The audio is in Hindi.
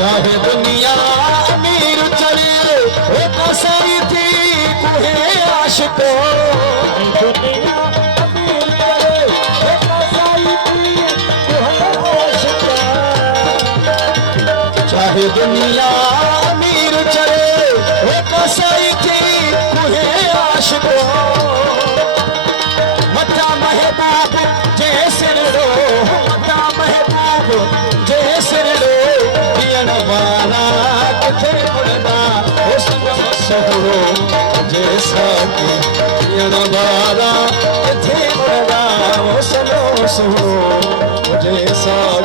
चाहे दुनिया अमीर चले वो कसाई थी कुहे आशिको दुनिया अमीर चले वो कसाई थी कुहे आशिको चाहे दुनिया अमीर चले वो कसाई थी कुहे आशिको मता महबूब जैसे रो मता महबूब जैसे रो वाला किथे मुड़दा हुस्न मशहूरो जैसा कि वाला किथे मुड़दा हुस्न मशहूरो जैसा